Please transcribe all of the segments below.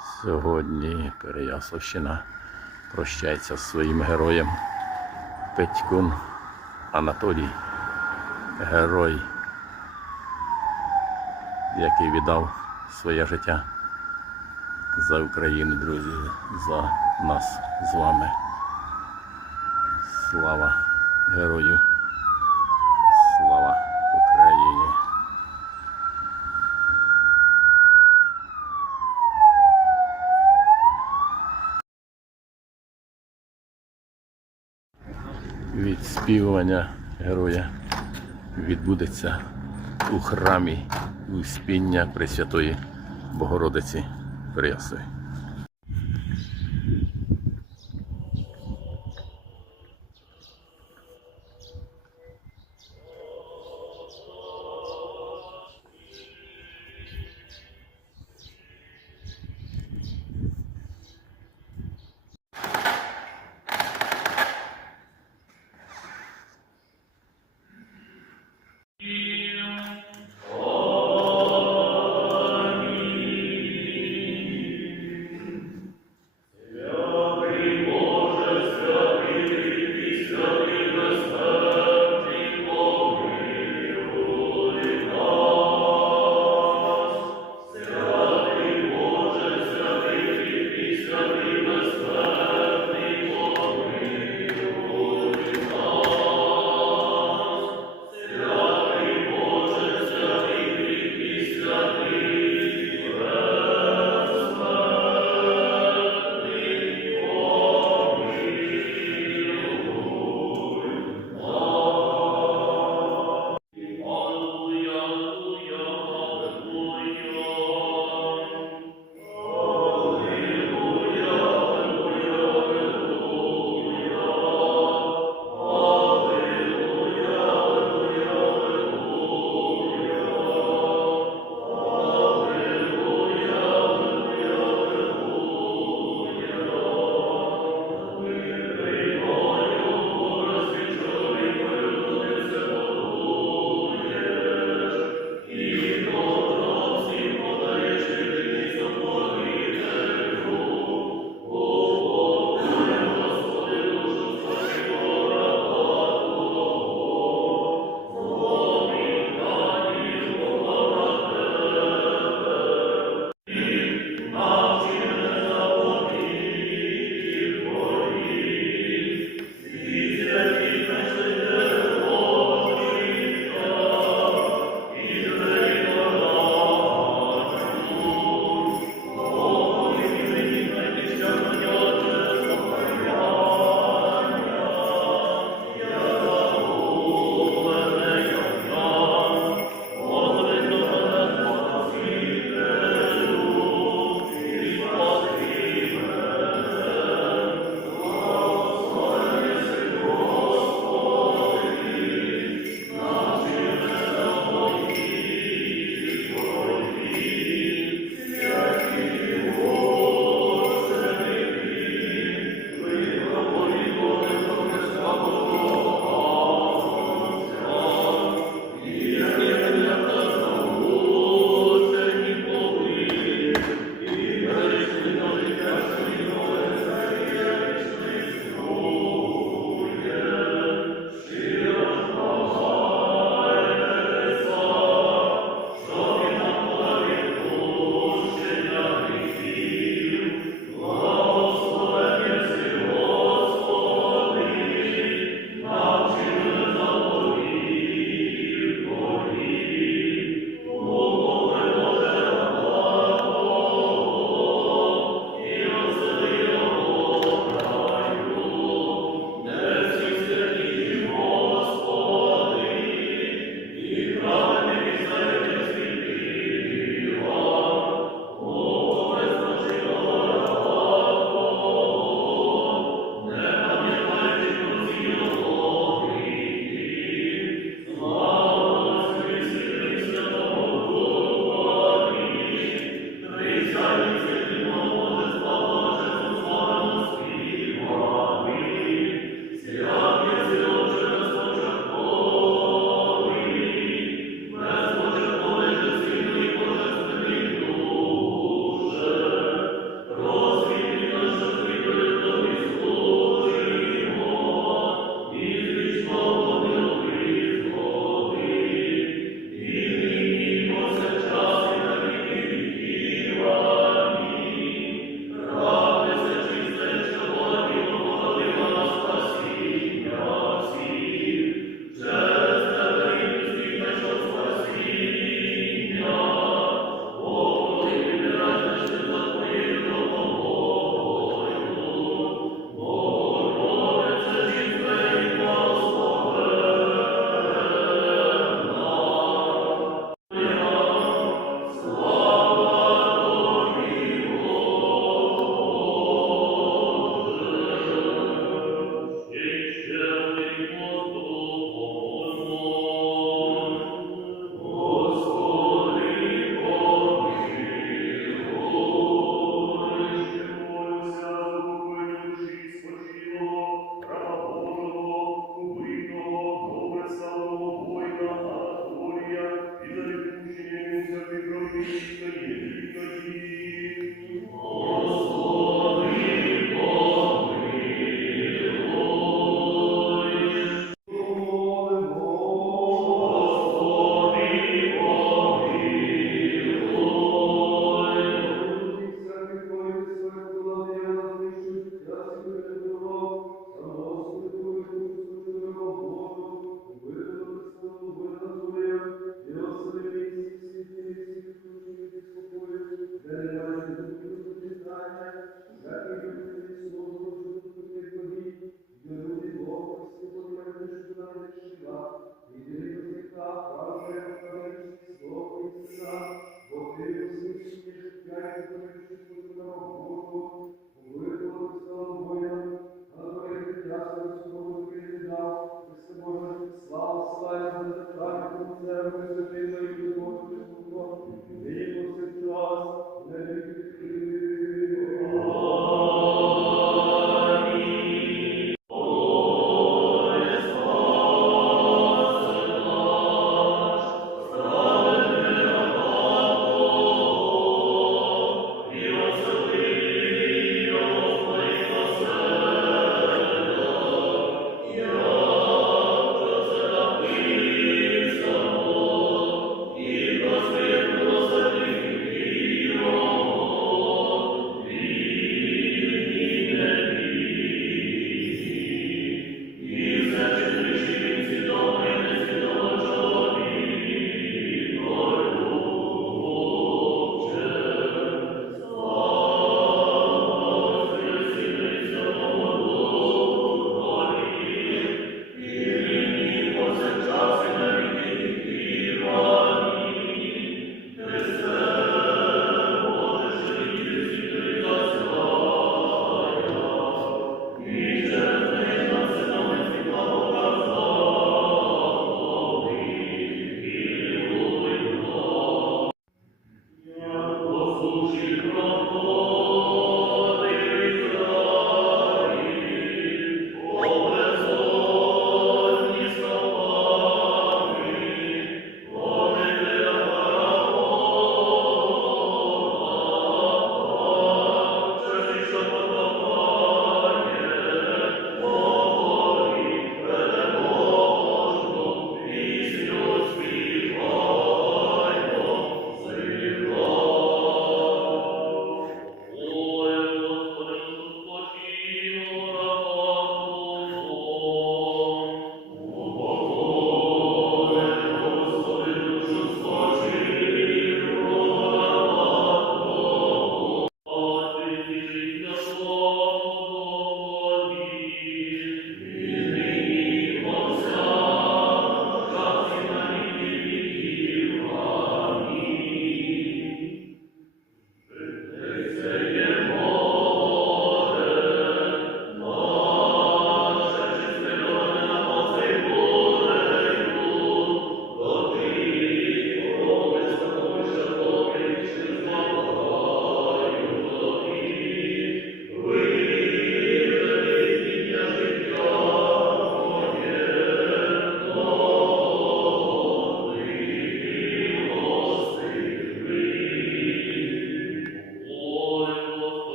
Сьогодні Переяславщина прощається з своїм героєм Петькун Анатолій. Герой, який віддав своє життя за Україну, друзі, за нас з вами. Слава герою! Слава Україні! Відспівування героя відбудеться у храмі Успіння Пресвятої Богородиці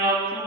Now,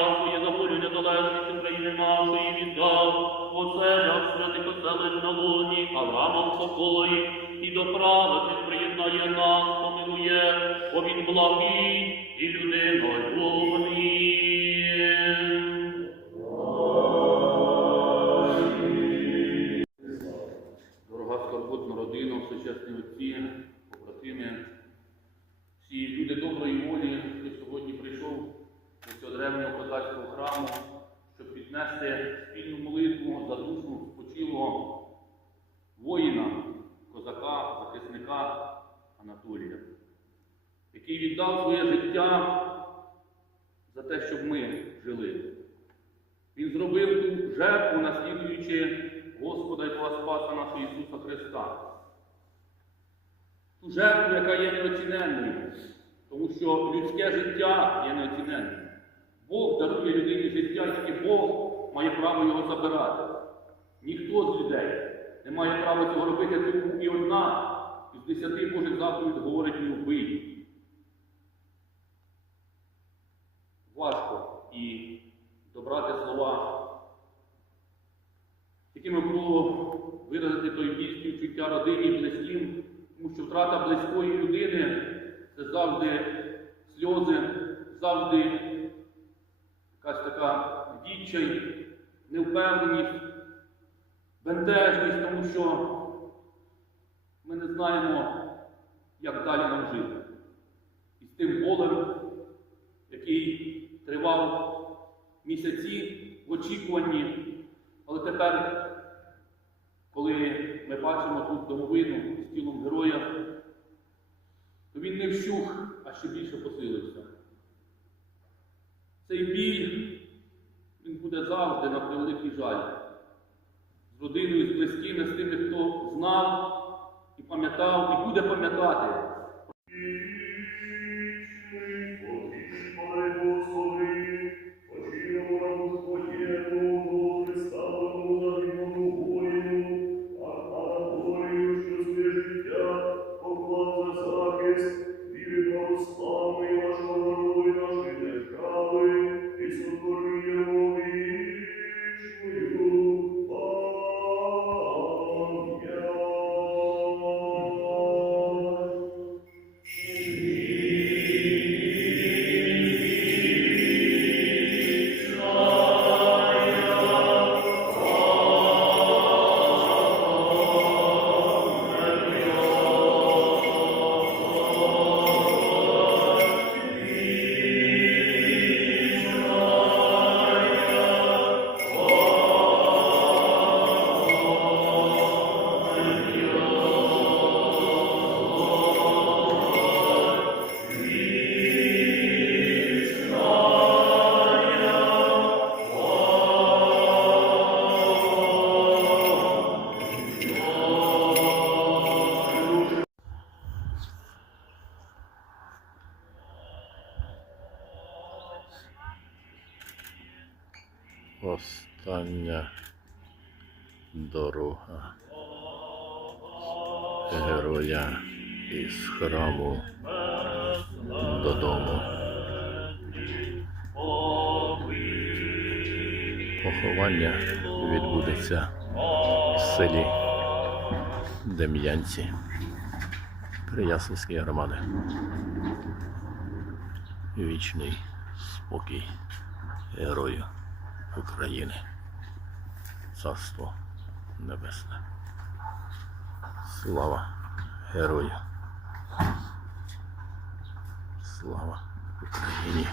Яку я доволю недолежність України нашої віддав, оселях святих оселень на луні, Авраамом покої, і до праведних приєднає нас, помилує, бо він благий і людиною. жертву, наслідуючи Господа і Бога Спаса нашого Ісуса Христа. Ту жертву, яка є неоціненною, тому що людське життя є неоціненним. Бог дарує людині життя, тільки Бог має право його забирати. Ніхто з людей не має права цього робити, тому і одна із десяти Божих заповідь говорить не вбий. Важко і добрати слова якими було виразити той біль співчуття родині і близьким, тому що втрата близької людини це завжди сльози, завжди якась така відчай, невпевненість, бентежність, тому що ми не знаємо, як далі нам жити. І з тим болем, який тривав місяці в очікуванні, але тепер коли ми бачимо тут домовину з тілом героя, то він не вщух, а ще більше посилився. Цей біль, він буде завжди на превеликий жаль. З родиною, з близькими, з тими, хто знав і пам'ятав, і буде пам'ятати. Героя із храму додому. Поховання відбудеться в селі Дем'янці Прияславської громади. Вічний спокій герою України. Царство Небесне. Слава героя. Слава Україні!